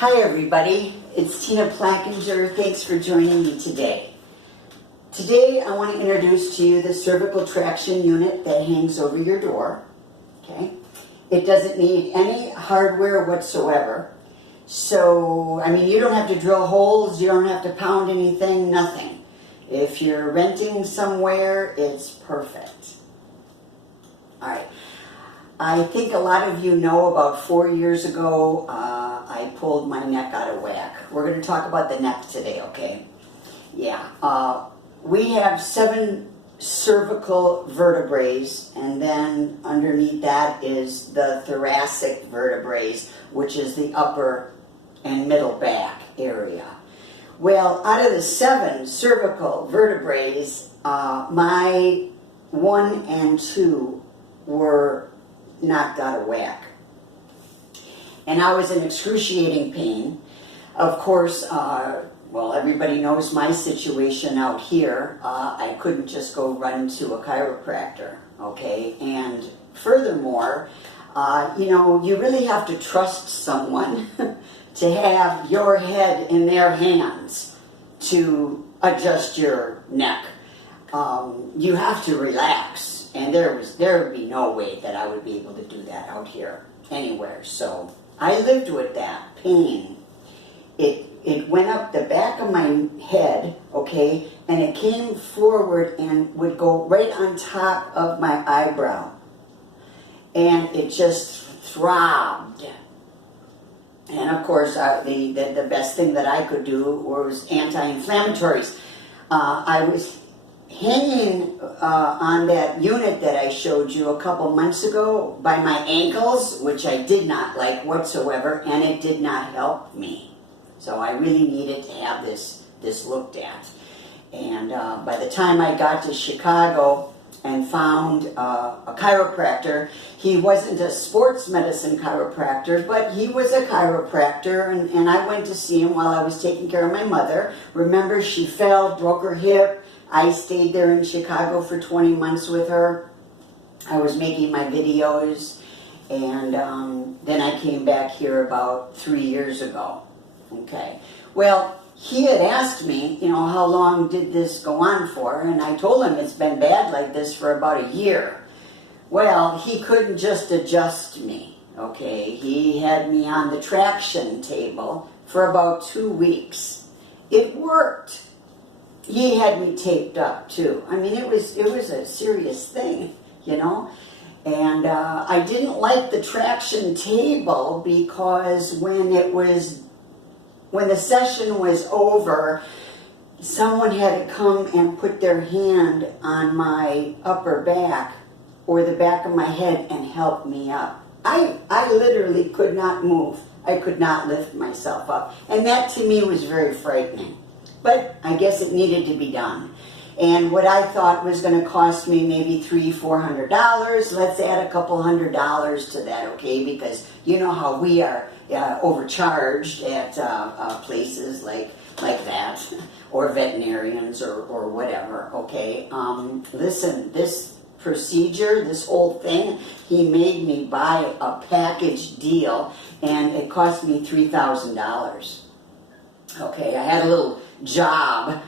Hi everybody, it's Tina Plackinger. Thanks for joining me today. Today I want to introduce to you the cervical traction unit that hangs over your door. Okay, it doesn't need any hardware whatsoever. So, I mean, you don't have to drill holes, you don't have to pound anything, nothing. If you're renting somewhere, it's perfect. Alright, I think a lot of you know about 4 years ago, I pulled my neck out of whack. We're going to talk about the neck today, okay? Yeah, we have 7 cervical vertebrae, and then underneath that is the thoracic vertebrae, which is the upper and middle back area. Well, out of the 7 cervical vertebrae, my 1 and 2 were knocked out of whack. And I was in excruciating pain. Of course, well, everybody knows my situation out here. I couldn't just go run to a chiropractor, okay? And furthermore, you know, you really have to trust someone to have your head in their hands to adjust your neck. You have to relax, and there would be no way that I would be able to do that out here anywhere. So I lived with that pain. It went up the back of my head, okay, and it came forward and would go right on top of my eyebrow. And it just throbbed. And of course, the best thing that I could do was anti-inflammatories. I was hanging on that unit that I showed you a couple months ago by my ankles, which I did not like whatsoever, and it did not help me. So I really needed to have this looked at. And by the time I got to Chicago and found a chiropractor, he wasn't a sports medicine chiropractor, but he was a chiropractor, and I went to see him while I was taking care of my mother. Remember, she fell, broke her hip. I stayed there in Chicago for 20 months with her. I was making my videos, and then I came back here about 3 years ago. Okay. Well, he had asked me, you know, how long did this go on for, and I told him it's been bad like this for about a year. Well, he couldn't just adjust me, okay? He had me on the traction table for about 2 weeks. It worked. He had me taped up too. I mean, it was a serious thing, you know. And I didn't like the traction table because when the session was over, someone had to come and put their hand on my upper back or the back of my head and help me up. I literally could not move. I could not lift myself up. And that to me was very frightening. But I guess it needed to be done. And what I thought was going to cost me maybe $300-400, let's add a couple $100 to that, okay? Because you know how we are overcharged at places like that, or veterinarians or whatever, okay? Listen, this procedure, this whole thing, he made me buy a package deal, and it cost me $3,000. Okay, I had a little job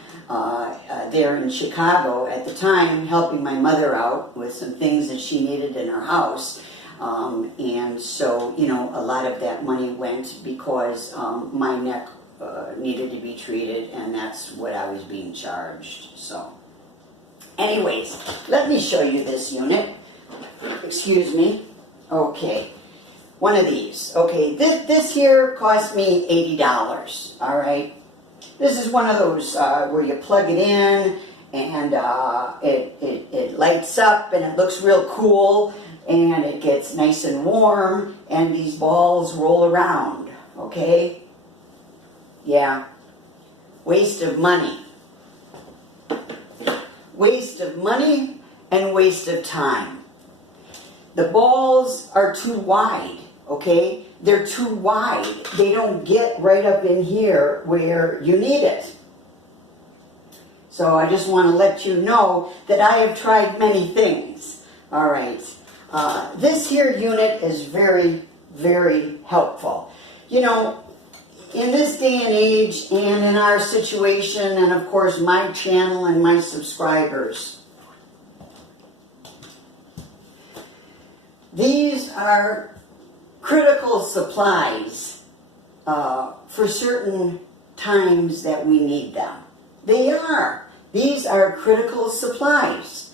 there in Chicago at the time, helping my mother out with some things that she needed in her house. And so, you know, a lot of that money went because my neck needed to be treated, and that's what I was being charged. So, anyways, let me show you this unit. Excuse me. Okay, one of these. Okay, this here cost me $80, all right? This is one of those where you plug it in, and it lights up, and it looks real cool, and it gets nice and warm, and these balls roll around, okay? Yeah. Waste of money. Waste of money and waste of time. The balls are too wide, okay? They're too wide. They don't get right up in here where you need it. So I just want to let you know that I have tried many things. All right. This here unit is very, very helpful. You know, in this day and age and in our situation, and of course my channel and my subscribers, these are critical supplies for certain times that we need them. They are. These are critical supplies.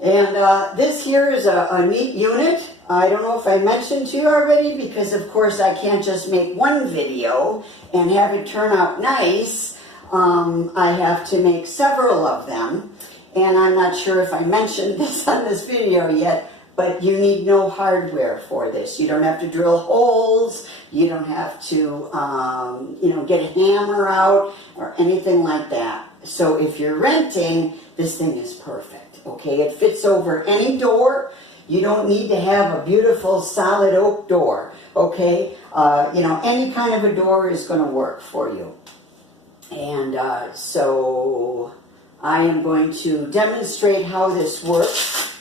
And this here is a neat unit. I don't know if I mentioned to you already, because of course I can't just make one video and have it turn out nice. I have to make several of them. And I'm not sure if I mentioned this on this video yet, but you need no hardware for this. You don't have to drill holes. You don't have to, get a hammer out or anything like that. So if you're renting, this thing is perfect. Okay, it fits over any door. You don't need to have a beautiful solid oak door. Okay, any kind of a door is going to work for you. And so I am going to demonstrate how this works.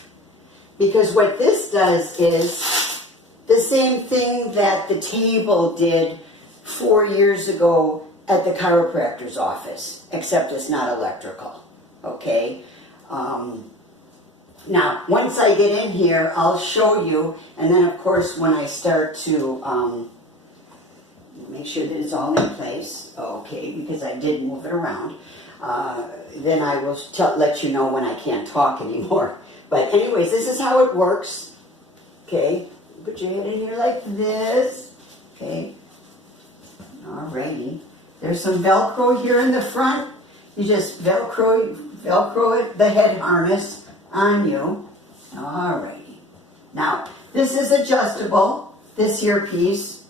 Because what this does is the same thing that the table did 4 years ago at the chiropractor's office, except it's not electrical, okay? Now, once I get in here, I'll show you, and then of course when I start to make sure that it's all in place, okay, because I did move it around, then I will let you know when I can't talk anymore. But anyways, this is how it works. Okay, put your head in here like this. Okay, alrighty. There's some Velcro here in the front. You just Velcro it, the head harness on you. Alrighty. Now, this is adjustable, this here piece.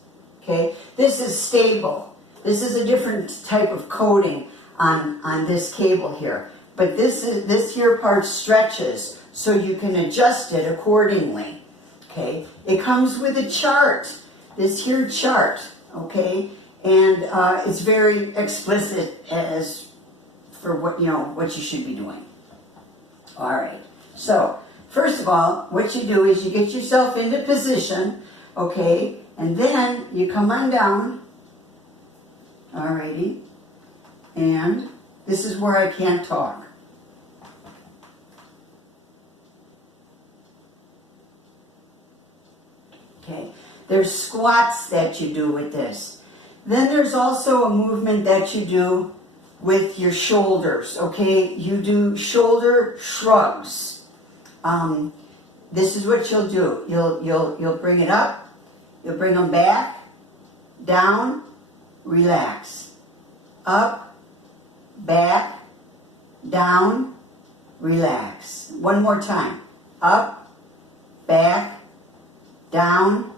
Okay, this is stable. This is a different type of coating on this cable here. But this here part stretches, so you can adjust it accordingly, okay? It comes with a chart, this here chart, okay? And it's very explicit as for what you should be doing. All right, so first of all, what you do is you get yourself into position, okay? And then you come on down, all righty, and this is where I can't talk. Okay, there's squats that you do with this. Then there's also a movement that you do with your shoulders, okay? You do shoulder shrugs. This is what you'll do. You'll bring it up, you'll bring them back, down, relax. Up, back, down, relax. One more time. Up, back, down,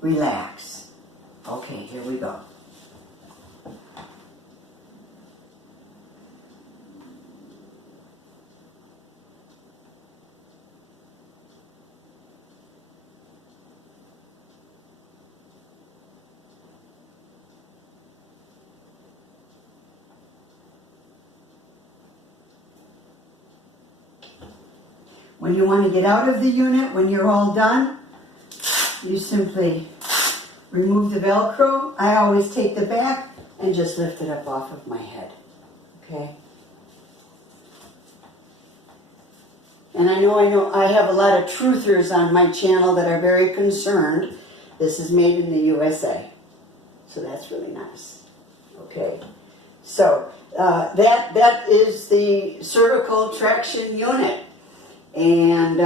relax. Okay, here we go. When you want to get out of the unit, when you're all done, you simply remove the Velcro. I always take the back and just lift it up off of my head, okay? And I know I have a lot of truthers on my channel that are very concerned. This is made in the USA, so that's really nice, okay? So that is the cervical traction unit. And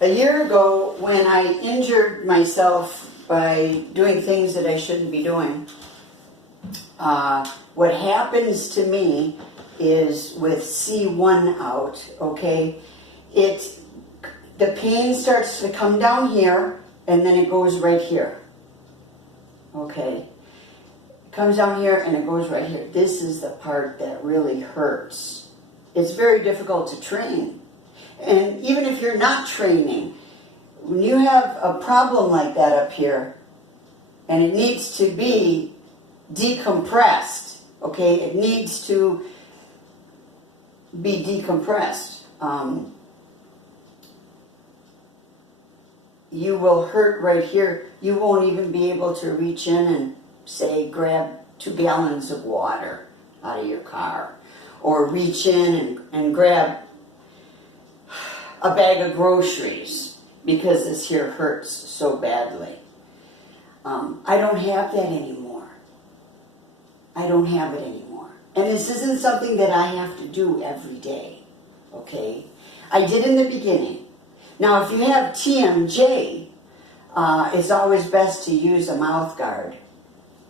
a year ago, when I injured myself by doing things that I shouldn't be doing, what happens to me is with C1 out, okay, the pain starts to come down here, and then it goes right here, okay. Comes down here and it goes right here. This is the part that really hurts. It's very difficult to train. And even if you're not training, when you have a problem like that up here and it needs to be decompressed, okay, it needs to be decompressed. you will hurt right here. You won't even be able to reach in and, say, grab 2 gallons of water out of your car, or reach in and grab a bag of groceries because this here hurts so badly. I don't have that anymore. I don't have it anymore. And this isn't something that I have to do every day, okay? I did in the beginning. Now, if you have TMJ, it's always best to use a mouth guard.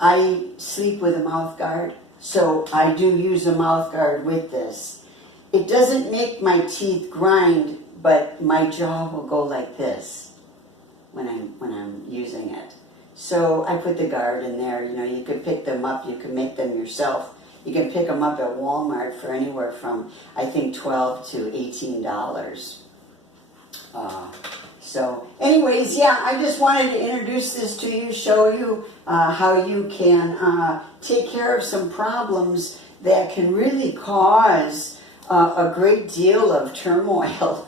I sleep with a mouth guard, so I do use a mouth guard with this. It doesn't make my teeth grind, but my jaw will go like this when I'm using it. So I put the guard in there. You know, you could pick them up. You can make them yourself. You can pick them up at Walmart for anywhere from, I think, $12 to $18. So anyways, yeah, I just wanted to introduce this to you, show you how you can take care of some problems that can really cause a great deal of turmoil.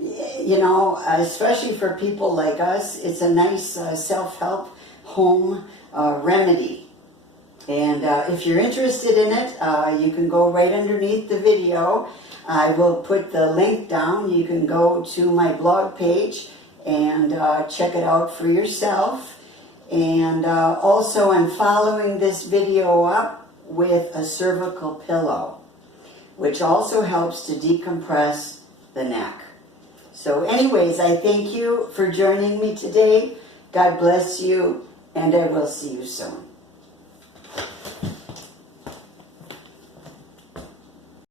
You know, especially for people like us, it's a nice self-help home remedy. And if you're interested in it, you can go right underneath the video. I will put the link down. You can go to my blog page and check it out for yourself. And also I'm following this video up with a cervical pillow, which also helps to decompress the neck. So anyways, I thank you for joining me today. God bless you, and I will see you soon.